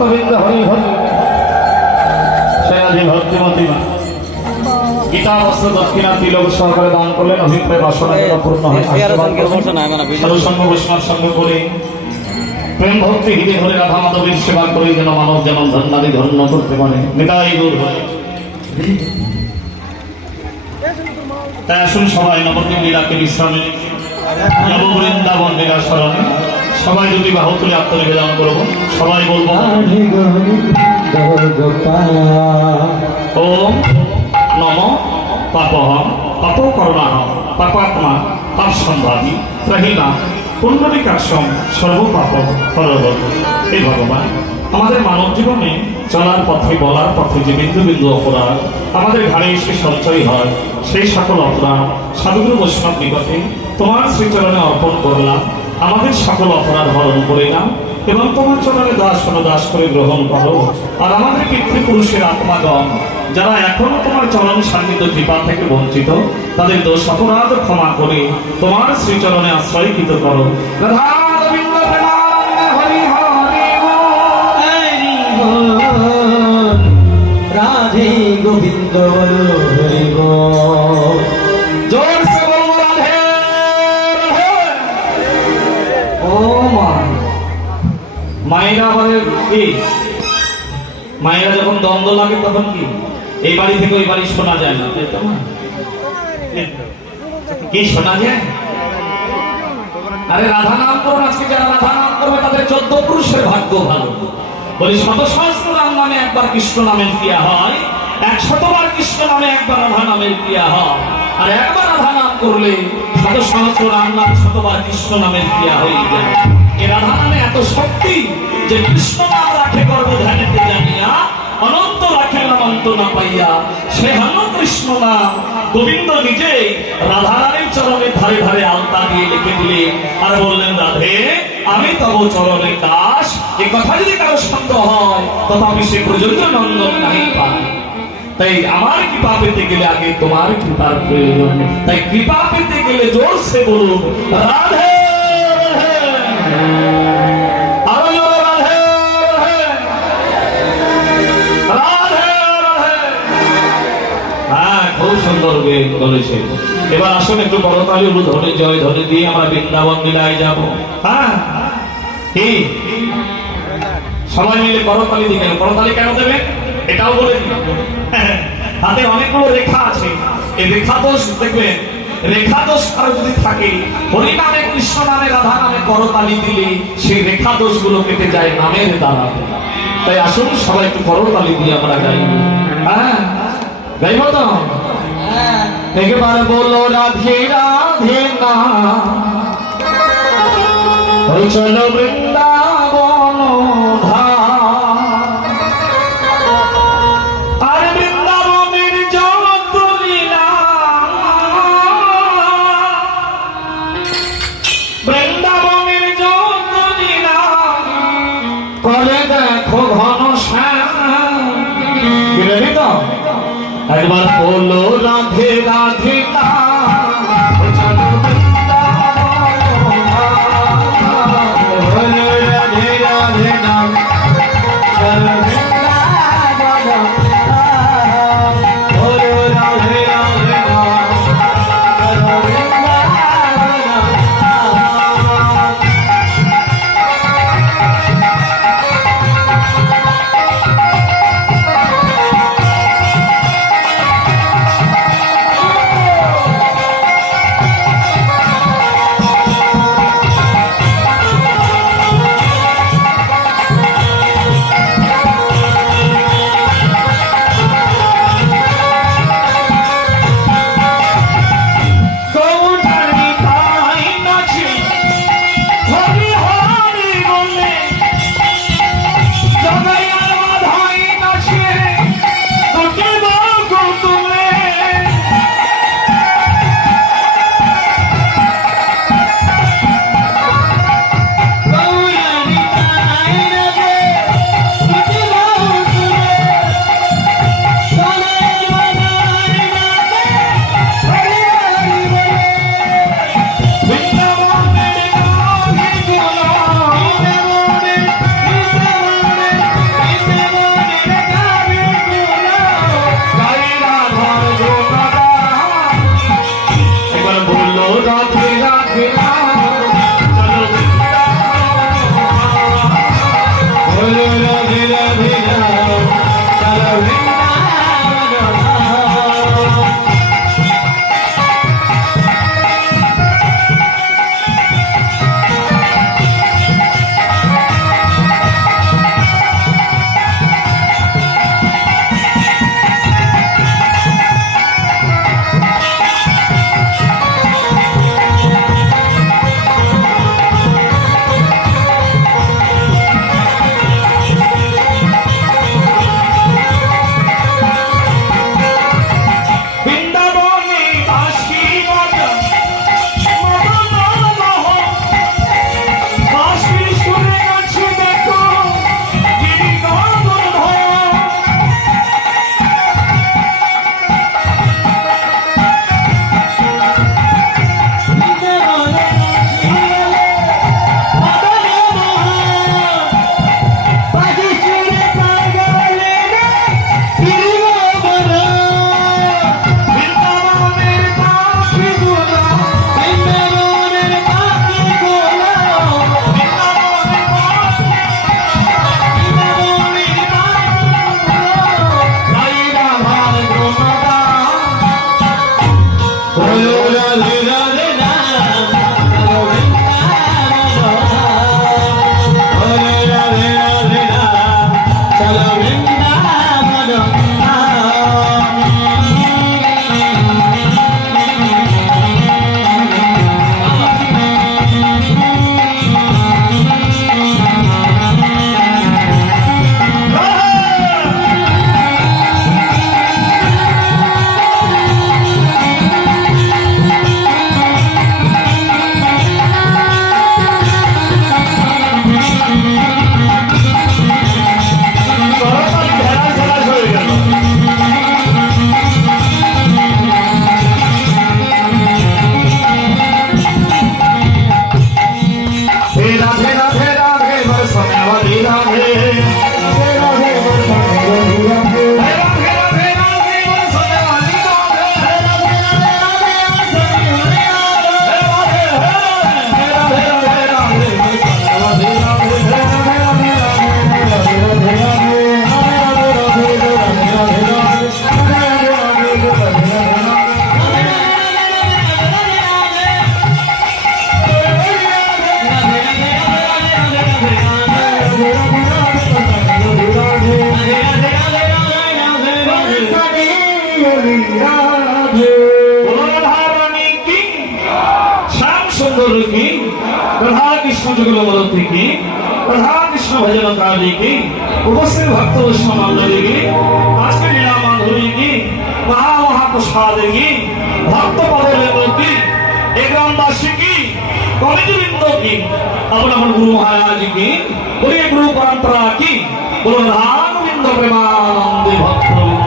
ভক্তবৃন্দ হরি হরি সে ভক্তিমতী মা গীতা বস্ত্র দক্ষিণা তিলক সহকারে দান করলেন। অভিপ্রায় বাসনা পূর্ণ হয়। সাধুসঙ্গ বৈষ্ণব সঙ্গ করে প্রেম ভক্তি হৃদয় ধরে রাধা মাধবীর সেবা করে যেন মানব যেমন ধন্যাদি ধন্য করতে পারে। নিতাই দূর হয়। তাই আসুন সবাই নবদ্বীপ লীলাকে বিশ্রামে যাব বৃন্দাবন লীলা স্মরণে। সবাই যদি বাহু তুলে আত্মনিবেদন করবো। সবাই বলবো ওম নম পাপহম পাপ করুণাহম পাপাত্মা পাপ সম্ভাবী প্রহিমা পুণ্ডরিকাক্ষম সর্বপাপ হরব। এই ভগবান আমাদের মানব জীবনে চলার পথে বলার পথে যে বিন্দু বিন্দু অপরাধ আমাদের ঘাড়ে এসে সঞ্চয় হয়, সেই সকল অপরাধ সাধুগুরু বৈষ্ণব নিকটে তোমার শ্রীচরণে অর্পণ করলাম। আমাদের সকল অপরাধ হরণ করে নাও এবং তোমার চরণে দাস দাস করে গ্রহণ করো। আর আমাদের পিতৃপুরুষের আত্মাগণ যারা এখনো তোমার চরণ সান্নিধ্য কৃপা থেকে বঞ্চিত, তাদের দোষ অপরাধ ক্ষমা করে তোমার শ্রীচরণে আশ্রয়কৃত করো। রাধে গোবিন্দ হরি বল। জোর সে বলো রাধে রাধে। ও মা, মায়েরা আমাদের কি, মায়েরা যখন দ্বন্দ্ব লাগে তখন কি এই বাড়ি থেকে ওই বাড়ি শোনা যায় না, তাই তো মা? কি শোনা যায়? আরে রাধা নাম করুন। আজকে যারা রাধা নাম করবে তাদের 14 পুরুষের ভাগ্য ভালো। বলি 100 সহস্র নাম নামে একবার কৃষ্ণ নামের ক্রিয়া হয়, 100 বার কৃষ্ণ নামে একবার রাধা নামের ক্রিয়া হয়। আর একবার রাধা নাম করলে 100 সহস্র নাম নাম 100 বার কৃষ্ণ নামের ক্রিয়া হয়ে যায়। এই রাধা নামে এত শক্তি যে কৃষ্ণ নাম রাখে গর্ভধারিতে জানিয়া, অনন্ত রাখে অনন্ত না পাইয়া। সে হল কৃষ্ণ নাম। গোবিন্দ নিজেই রাধা রানীর চরণে ধারে ধারে আলতা দিয়ে লিখে দিলে আর বললেন, রাধে আমি তব চরণে দাস। এ কথা যদি কারো সন্দেহ হয় তথাপি সে প্রযোজ্য নন্দন নাই পায়। তাই আমার কৃপা পেতে গেলে আগে তোমার কৃপার প্রয়োজন। তাই কৃপা পেতে গেলে জোরসে বলুন রাধে বলেছে। এবার আসুন একটু করতালি ধরে জয় ধরে দিয়ে আমরা বৃন্দাবন লীলায় যাব। হ্যাঁ কি সবাই মিলে করতালি দিকে। করতালি কেন দেবে এটাও বলে দিন। হাতে অনেকগুলো রেখা আছে। এই রেখা দোষ দেখবেন, রেখা দোষ কারো যদি থাকে, হরি নামে কৃষ্ণ নামে রাধা নামে করতালি দিলে সেই রেখা দোষ গুলো কেটে যায় নামের দ্বারা। তাই আসুন সবাই একটু করতালি দিয়ে আমরা গাই। হ্যাঁ গাইব তো? একবার বলো রাধে রাধে না, চলো বৃন্দাবন আর বৃন্দাবনের যত লীলা, বৃন্দাবনের যত লীলা করে দেখো ঘন শ্যাম। তো একবার বলো রাধে রাধে না, রাধে রাধারানী কি শ্যাম সুন্দর কি রাধা কৃষ্ণ যুগল মরতি কি রাধা কৃষ্ণ ভজন কালী কি উপস্থিত ভক্ত সমান্ডলী কি আজকে লীলা মাধুরী কি মহাপ্রসাদ কি ভক্ত পদলেন্দ্র কি এ গ্রামবাসী কি কমিটি বৃন্দ কি अपन अपन गुरु महाराज की बोलिए गुरु परंपरा की बोलो राधा गोविंद प्रेमानंद भक्त